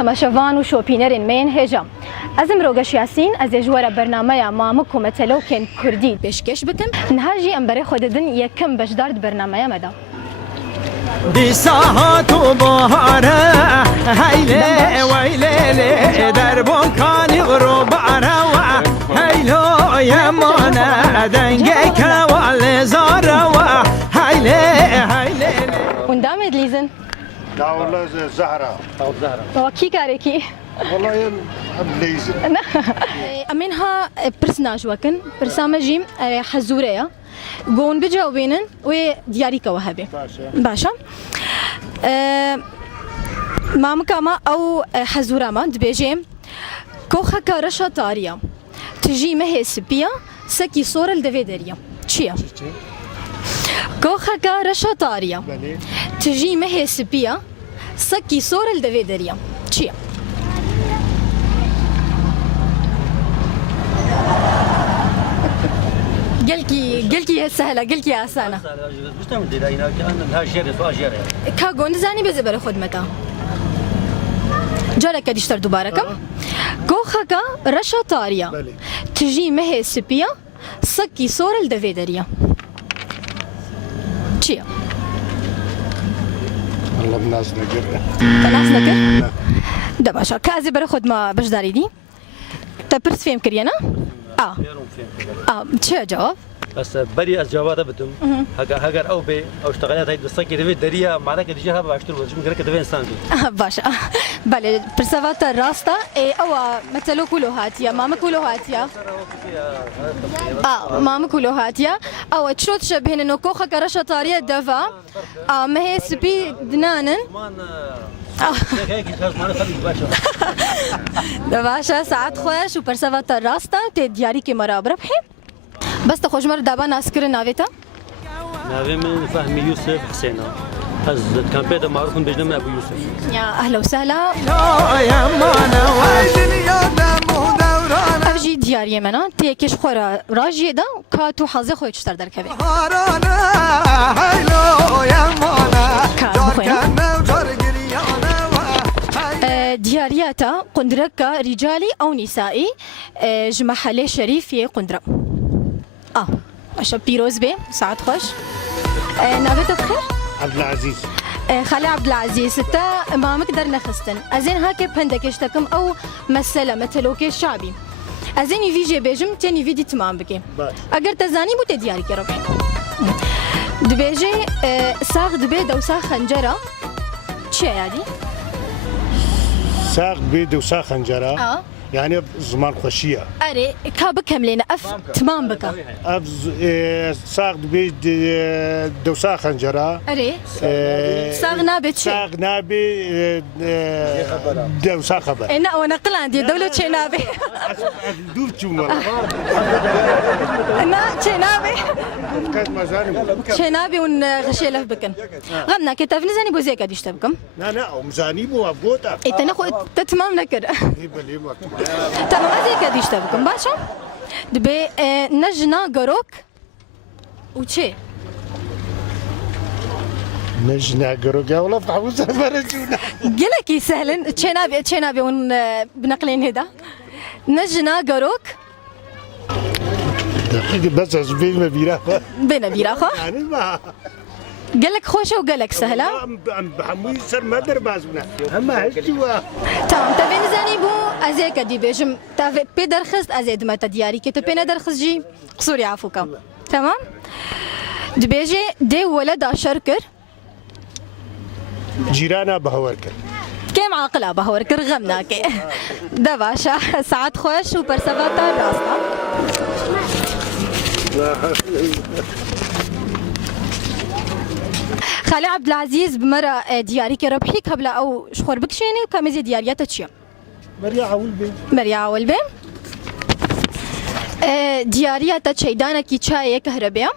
تماشاوان و شوپینرین مین هجا ازم روگش یاسین از جوار برنامه مامک و متلوکن کردی پیشکش بکم نهاجی امبره خوددن یکم بجدارد برنامه مدا دی ساعات و بهاره هیله ویله در بانکانی غروباره و هیلو یمانه دنگه کوال زاره و هیله وندامد لیزن لا والله زهرة او کی کاری کی والله ليزن امینها پرسناج وکن برسامجیم حزوره گون بجاوبینن و دیاری که وهبه باشا مامکاما او حزوراما دبیجیم کوخه کارشا تاریا تجی مه سپیا سکی سورل دوی دریا چیا کوخه کارشا تاریا تجی مه سپیا سکی سورل دوی دریا چیا قلكي سهلة قلكي آسانة. كاغون زاني بزبر خدمتها. جارك كديشتر دوباره كم؟ كوخكا رشا طارية. تجي مه سبيا سكي صور الدفيدريا. چيا؟ والله بناس نقر. بناس نقر؟ دباشا كازي بر خدمة بجداري دي. تبرس فيم كريانا؟ چه جواب؟ بس بري از جوابات بدم هاگر او به او اشتغالات هاي دستكي دوي دريا معنا كديجا هبا اشتغل وجم غير كدوي انسان باشا بله برسوات راستا او مثلو كلو هاتيا ماما كلو هاتيا ماما كلو هاتيا او تشوت شبهن انه كوخه كرشه طاريه دفا ما هي سبي دنانن باشا ساعات خوش و برسوات راستا تي دياري كي مرا بربحي بس تخوش مر دابا ناسكر نافيتا نافي من فهمي يوسف حسينا از كان بيدا معروف بجنم ابو يوسف يا اهلا وسهلا يا مانا افجي دياري منا تيكش خورا راجي دا كاتو حظي خوي تشتر دركبي ديارياتا قندركا رجالي او نسائي جمحلي شريفي قندرة اشا بيروز بي ساعات خوش نافيتا بخير عبد العزيز خالي عبد العزيز تا ما مقدر نخستن ازين هاكي بهندك اشتكم او مسألة مثلوكي الشعبي ازين يفيجي بيجم تاني فيدي تمام بكي اگر تزاني بو تدياري كي ربي دبيجي ساغ دبي دو ساغ خنجرة چي هادي ساق بيد وساق خنجرة يعني زمان خوشية اري كابكم لنا اف تمام بكا ساق بيد دوسا خنجرة اري ساغ نابي ساق نابي دوسا خبر انا ونقل عندي دولة شي نابي دوب تشومر انا شي نابي كاد مزاني شي نابي ونغشي له بكن غمنا كتاب نزاني بوزيكا ديش تبكم لا ومزاني بو ابوتا انت ناخذ تتمام نكر يبليمك تمام زي كديش تبكم باشا دبي نجنا قروك وشي نجنا قروك يا والله بحوز فرجونا قلك يسهلن تشينابي ون بنقلين هدا نجنا قروك دقيقة بس عزبين مبيراخة بين بيراخة يعني ما قالك خوشة وقالك سهلة بحموي سر ما دربازنا اما هالجوا تمام تبي نزاني بو ازيك دي بيجم تافي بيدر خست ازيد ما تدياري كي تبي ندر خست جي قصوري عفوكم تمام دبيجي دي ولد اشركر جيرانا بهوركر كيم عاقلة بهوركر غمناكي ده باشا ساعات خوش وبرسفاتا راستا خالي عبد العزيز بمرة دياري كي ربحي قبل او شخور بكشيني وكاميزي دياريات تشيا مريا عولبي دياريات تشيدانا كي تشاي كهربية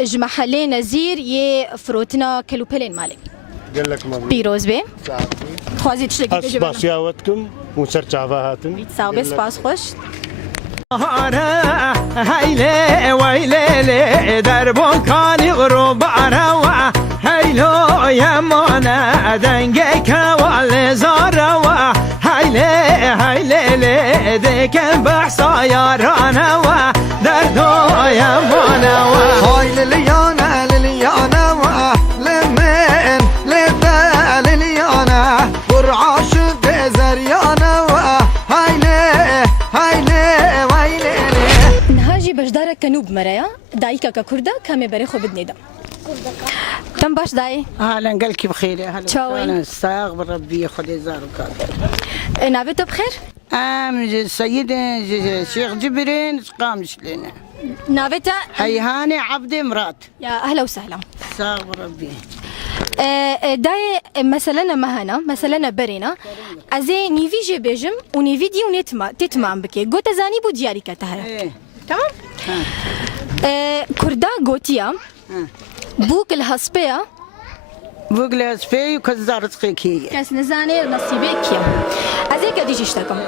جمحلي نزير ي فروتنا كلوبلين مالي قال لك مبروك بيروز بي خوازي تشلقي بجبنا سباسياوتكم وسر تعفاهاتم بيتساوي سباس خوش هيلي ويلي در بانكاني غروباره هيلو يمانه دنگه کوال زاره هيلي هيلي لي ذيك بحصا يا رانا ودردو يا مانا هاي لليانا لليانا لمن لبا لليانا برعاش بزريانا هايلي ويلي نهاجي بجدارة كنوب مرايا دايكا ككردة كامي بريخو بدنيدا تم باش داي اهلا قلكي بخير اهلا تشاوي. انا استغفر ربي خدي زارك نابتو بخير السيد شيخ جبرين قامش لنا نابتا هيهاني عبدي مرات يا أهلا وسهلا استغفر ربي داي مثلا مهنا مثلا برينا ازي نيفي جي بيجم ونيفي دي ونتما تتمام بكي قوت زاني بو دياري كتهرا ايه تمام كردا قوتيا بوك الهسبيا بوغلي اسفي وكزار رزقيكي كاس نزاني نصيبك يا ازي كدي جشتكم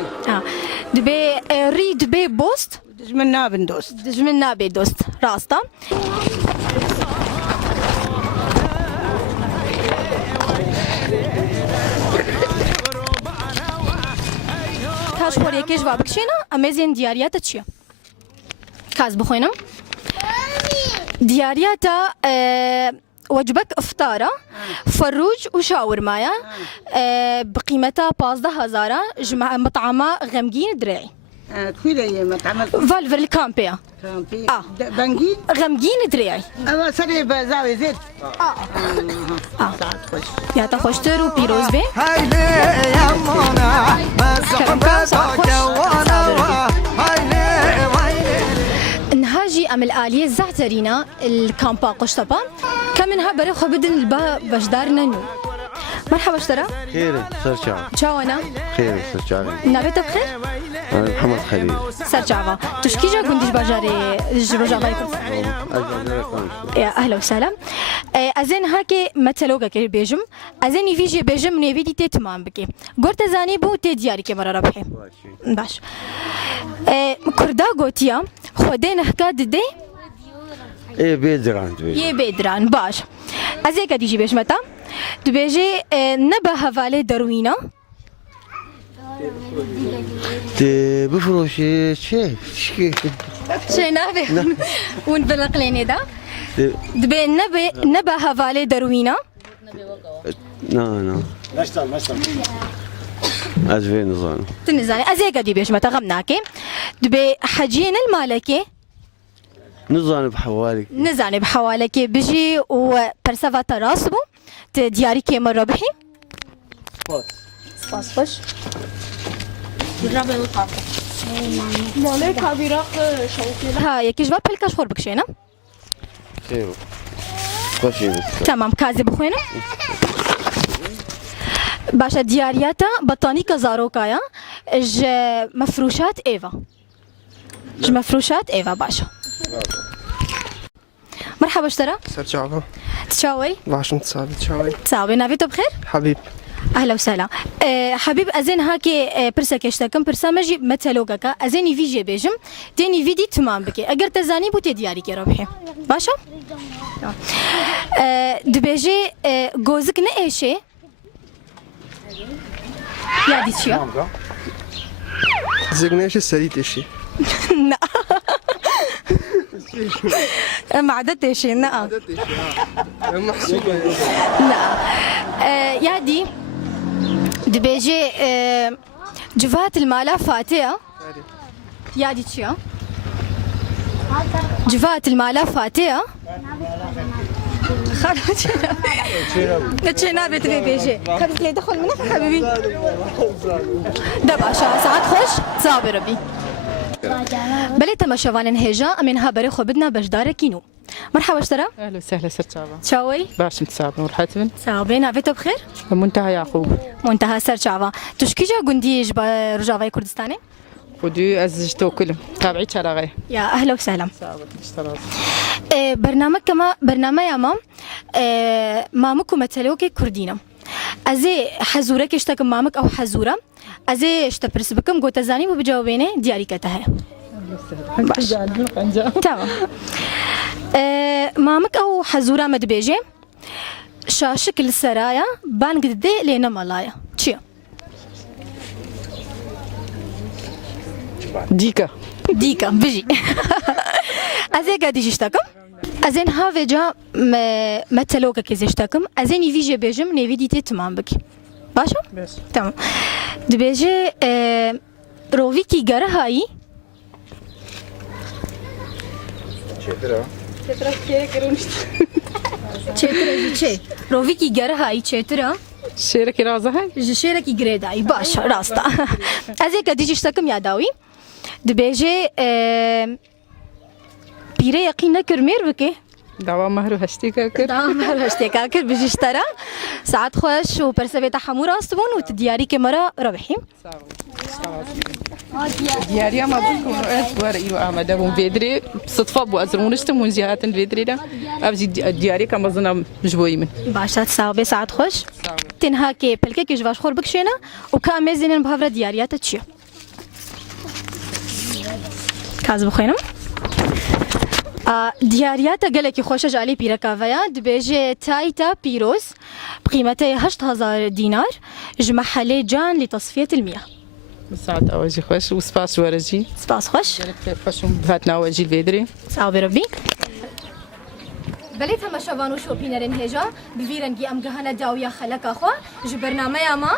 دبي ري دبي بوست دجمنا بندوست دجمنا بي دوست راستا كاش بور يكيش بابكشينا امازين ديارياتا تشيا كاز بخوينا ديارياتا وجبك افطاره فروج وشاور مايا بقيمتها 15,000 جمع مطعمه غمقين درعي كل ايام تعمل فالفر الكامبيا كامبي آه. بنجي غمقين درعي اما سري بزاوي زيت ساعات خوش يا تخوشتر وبيروز بي هايلي يا مانا مسحبتك وانا هايلي ويلي نهاجي ام الاليه زعترينا الكامبا قشطبا كمنها بريخو بدن البا بجدارنا نو مرحبا اشترى خير سرچا تشاونا خير سرچا نابت بخير محمد خليل سرجعوا تشكي جا قنديش باجاري رجع يا اهلا وسهلا ازين هاكي مثلوغا كي بيجم ازين فيجي بيجم نيفيدي تي تمام بكي قلت زاني بو تي دياري كي مرة ربحي باش كردا قوتيا خودين هكا ددي ايه بيدران دوي يه بيدران باش ازي كدي جي بيش متى دبيجي نبا هفالي دروينا تي بفروش شيء شكي شنو ون بالقليني دا دبي نبا هفالي دروينا لا ازفين نظام تنزاني ازي قدي بيش متى غمناكي دبي حجين المالكي نظام بحوالي نزاني بحوالكي بيجي وبرسافا تراسبو دياري كي مرة بحي سباس خوش ها يكيش باب الكاش خور بكشينا خير خوشي بس تمام كازي بخوينا باشا ديارياتا بطاني كزاروكايا ج مفروشات ايفا مفروشات ايفا باشا مرحبا اشترى سرجعوا تشاوي باش نتصابي تشاوي تساوي نافيتو بخير حبيب اهلا وسهلا حبيب ازين هاكي برسا كشتكم برسا مجي متلوكاكا ازين فيجي بيجم تاني فيدي تمام بكي اگر تزاني بو تدياري كي ربحي باشا دبيجي جوزك نايشي يا دي تشيا زغنيش سريتشي ما عدت شيء نعم محسوبة يا دي دبيجي جفات المالا فاتحة يا دي تشيا جفات المالا فاتحة خلاص نتشينا بيتري بيجي خليك لي دخل منك حبيبي دب عشاء ساعات خوش صابر ربي بلي تماشوان هجا منها بري خو بدنا بجدار كينو مرحبا اشترى اهلا وسهلا سرچاوا تشاوي باش متسابن مرحبا صابين عفيتو بخير منتهى يعقوب منتهى سرچاوا تشكيجا قنديج رجاوي كردستاني ودي ازجتو كلهم تابعي شراغي يا اهلا وسهلا صابت اشتراز برنامج كما برنامج يا مام مامك ومتلوكي كردينا ازي حزورك اشتكم مامك او حزوره ازي اشتبرس بكم قوت زاني وبجاوبيني دياري كتها تمام مامك او حزوره مدبيجي شاشك السرايا بان قدي لينا ملايا تشيا ديكا ديكا بيجي ازيك دي جشتكم ازين هافي جا مثلوك كيزشتكم ازين يفيجي بيجم نيفيديتي تمام بك باشا بس تمام دبيجي روفي كي جرى هاي چترا چه روی کی گر های چترا شيرك رازة هاي جشيره کی گرید ای باش راستا از یک دیجیش تکم یاداوی دبیجه پیره یقین نکرمیر بکی دعوة مهر وهشتيكا كر دام هرشتی کاکر بجیش ترا ساعت خوش و پرسوی تحمور استبون و تدیاری که مرا ربحیم دياريا ما بكون أسوار إيرو أحمد هم فيدري صدفة بو أزرونشتم من جهات فيدري ده أبجي دياري كم أظن مجبوي من باشد ساعه ساعت خوش تنها که پلکه که جواش خور بکشینا و که امیزینن بهافر دیاریات چیه کاز بخوینم دیاریات گلکی خوشش علی پیره کاویا دبیجه تایتا پیروز بقیمته 8000 دینار جمحله جان لتصفية المياه ساعات أواجي خوش وسباس ورجي سپاس خوش خوشم بهاتنا أواجي الفيدري ساو بربي بليت هم شبانو شو بينرن هجا بفيرنجي ام جهانا داويا خلق اخوا جو برنامج ما